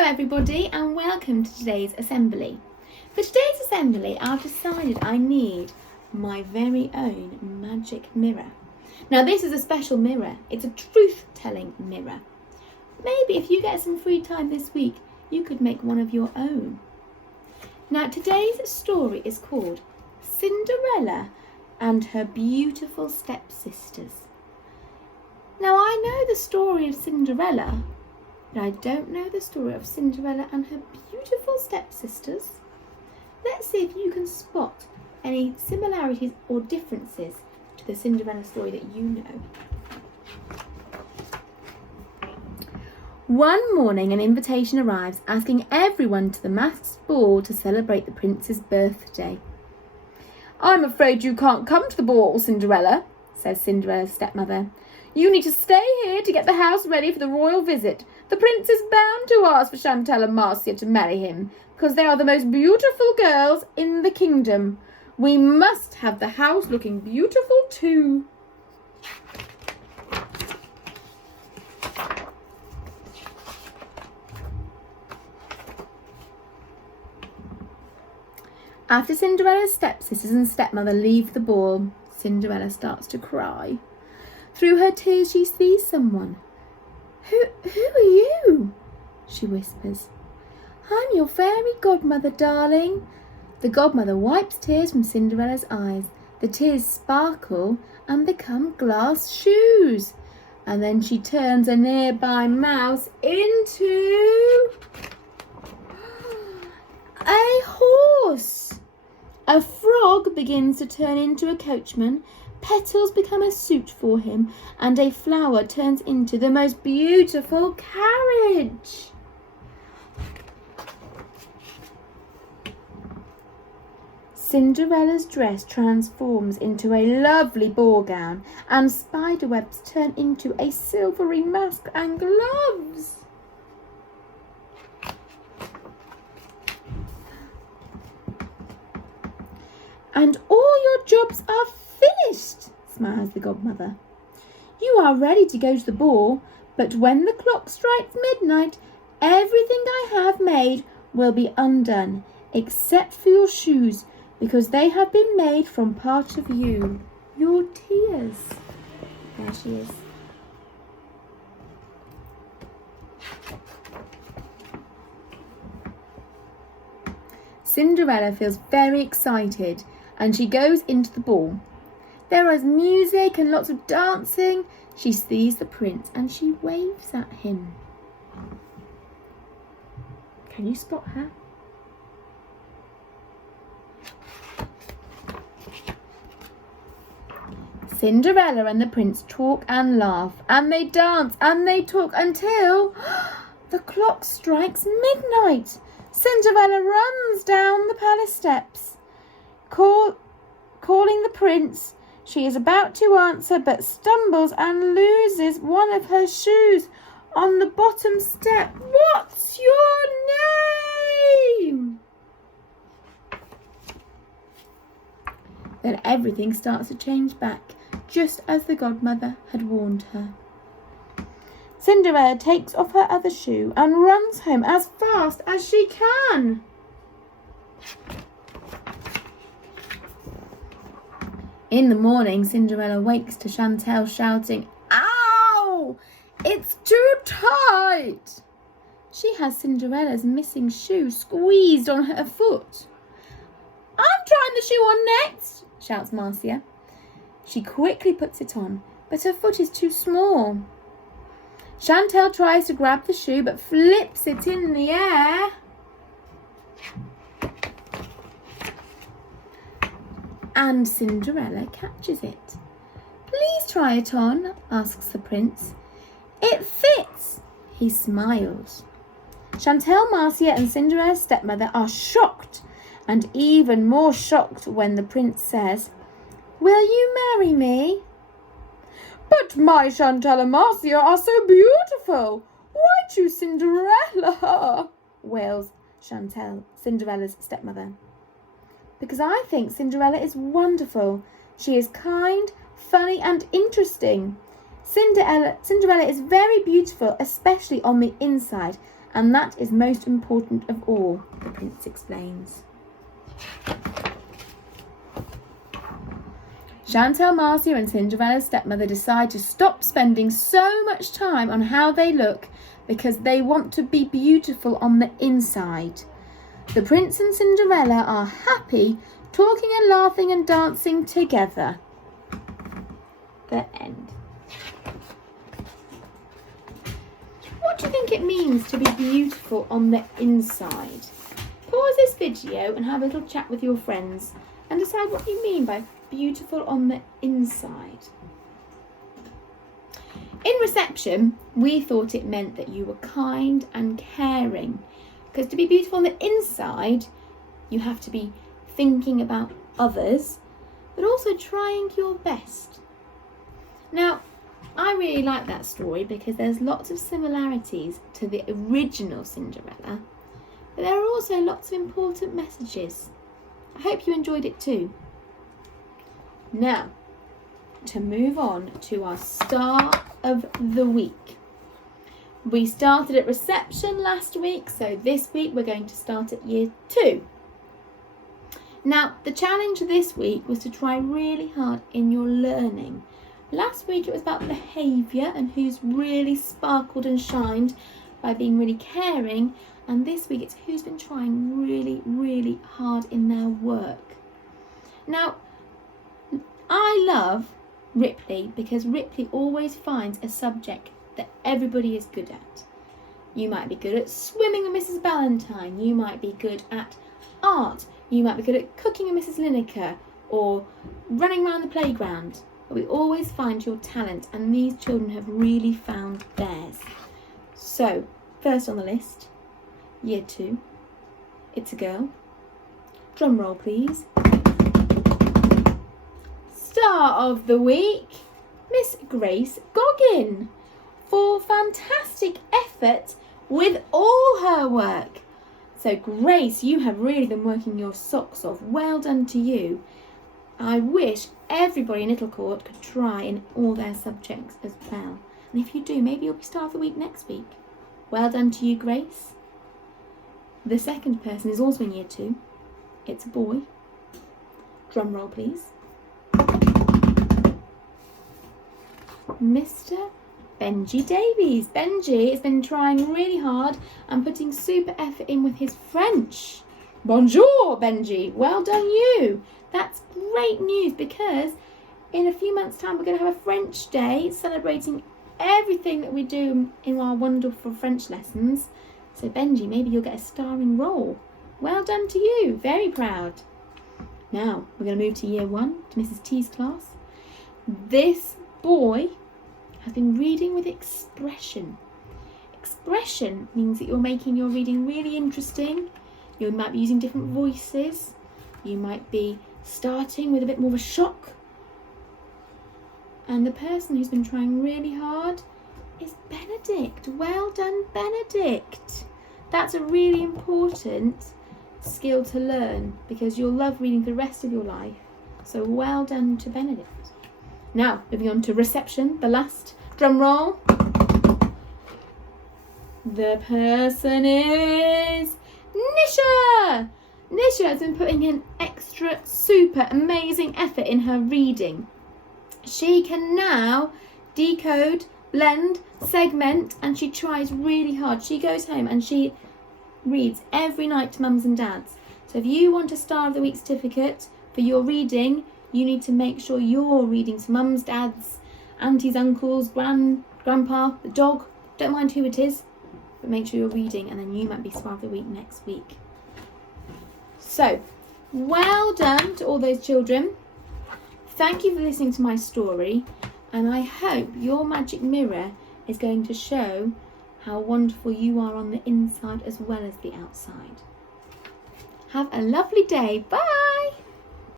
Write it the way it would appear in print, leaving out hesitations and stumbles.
Hello everybody and welcome to today's assembly. For today's assembly I've decided I need my very own magic mirror. Now this is a special mirror, it's a truth-telling mirror. Maybe if you get some free time this week you could make one of your own. Now today's story is called Cinderella and her beautiful stepsisters. Now I know the story of Cinderella, but I don't know the story of Cinderella and her beautiful stepsisters. Let's see if you can spot any similarities or differences to the Cinderella story that you know. One morning an invitation arrives asking everyone to the masked ball to celebrate the prince's birthday. "I'm afraid you can't come to the ball, Cinderella," says Cinderella's stepmother. "You need to stay here to get the house ready for the royal visit. The prince is bound to ask for Chantal and Marcia to marry him, because they are the most beautiful girls in the kingdom. We must have the house looking beautiful too." After Cinderella's stepsisters and stepmother leave the ball, Cinderella starts to cry. Through her tears she sees someone. Who are you?" she whispers. "I'm your fairy godmother, darling." The godmother wipes tears from Cinderella's eyes. The tears sparkle and become glass shoes. And then she turns a nearby mouse into a horse. A frog begins to turn into a coachman. Petals become a suit for him, and a flower turns into the most beautiful carriage. Cinderella's dress transforms into a lovely ball gown, and spiderwebs turn into a silvery mask and gloves. "And all your jobs are finished," smiles the godmother. "You are ready to go to the ball, but when the clock strikes midnight, everything I have made will be undone, except for your shoes, because they have been made from part of you, your tears." There she is. Cinderella feels very excited and she goes into the ball. There is music and lots of dancing. She sees the prince and she waves at him. Can you spot her? Cinderella and the prince talk and laugh, and they dance and they talk until the clock strikes midnight. Cinderella runs down the palace steps, calling the prince. She is about to answer but stumbles and loses one of her shoes on the bottom step. "What's your name?" Then everything starts to change back, just as the godmother had warned her. Cinderella takes off her other shoe and runs home as fast as she can. In the morning, Cinderella wakes to Chantal shouting, "Ow! It's too tight!" She has Cinderella's missing shoe squeezed on her foot. "I'm trying the shoe on next," shouts Marcia. She quickly puts it on, but her foot is too small. Chantal tries to grab the shoe but flips it in the air. And Cinderella catches it. "Please try it on," asks the prince. "It fits." He smiles. Chantal, Marcia and Cinderella's stepmother are shocked, and even more shocked when the prince says, "Will you marry me?" "But my Chantal and Marcia are so beautiful. Why choose Cinderella?" wails Chantal, Cinderella's stepmother. "Because I think Cinderella is wonderful. She is kind, funny and interesting. Cinderella is very beautiful, especially on the inside, and that is most important of all, the prince explains. Chantal, Marcia and Cinderella's stepmother decide to stop spending so much time on how they look because they want to be beautiful on the inside. The prince and Cinderella are happy, talking and laughing and dancing together. The end. What do you think it means to be beautiful on the inside? Pause this video and have a little chat with your friends and decide what you mean by beautiful on the inside. In reception, we thought it meant that you were kind and caring, because to be beautiful on the inside, you have to be thinking about others, but also trying your best. Now, I really like that story because there's lots of similarities to the original Cinderella, but there are also lots of important messages. I hope you enjoyed it too. Now, to move on to our star of the week. We started at reception last week, so this week we're going to start at year 2. Now, the challenge this week was to try really hard in your learning. Last week it was about behaviour and who's really sparkled and shined by being really caring, and this week it's who's been trying really, really hard in their work. Now, I love Ripley because Ripley always finds a subject that everybody is good at. You might be good at swimming with Mrs. Ballantyne, you might be good at art, you might be good at cooking with Mrs. Lineker, or running around the playground. But we always find your talent, and these children have really found theirs. So, first on the list, year 2, it's a girl. Drum roll please. Star of the week, Miss Grace Goggin, for fantastic effort with all her work. So Grace, you have really been working your socks off. Well done to you. I wish everybody in Littlecourt could try in all their subjects as well. And if you do, maybe you'll be Star of the Week next week. Well done to you, Grace. The second person is also in year 2. It's a boy. Drum roll please. Mr. Benji Davies. Benji has been trying really hard and putting super effort in with his French. Bonjour, Benji. Well done you. That's great news because in a few months' time we're going to have a French day celebrating everything that we do in our wonderful French lessons. So Benji, maybe you'll get a starring role. Well done to you. Very proud. Now we're going to move to year 1, to Mrs. T's class. This boy has been reading with expression. Expression means that you're making your reading really interesting. You might be using different voices. You might be starting with a bit more of a shock. And the person who's been trying really hard is Benedict. Well done, Benedict. That's a really important skill to learn because you'll love reading for the rest of your life. So well done to Benedict. Now, moving on to reception, the last. Drum roll. The person is Nisha. Nisha has been putting in extra super amazing effort in her reading. She can now decode, blend, segment, and she tries really hard. She goes home and she reads every night to mums and dads. So if you want a Star of the Week certificate for your reading, you need to make sure you're reading to mums, dads, aunties, uncles, grandpa, the dog. Don't mind who it is, but make sure you're reading, and then you might be Star of the Week next week. So, well done to all those children. Thank you for listening to my story, and I hope your magic mirror is going to show how wonderful you are on the inside as well as the outside. Have a lovely day. Bye!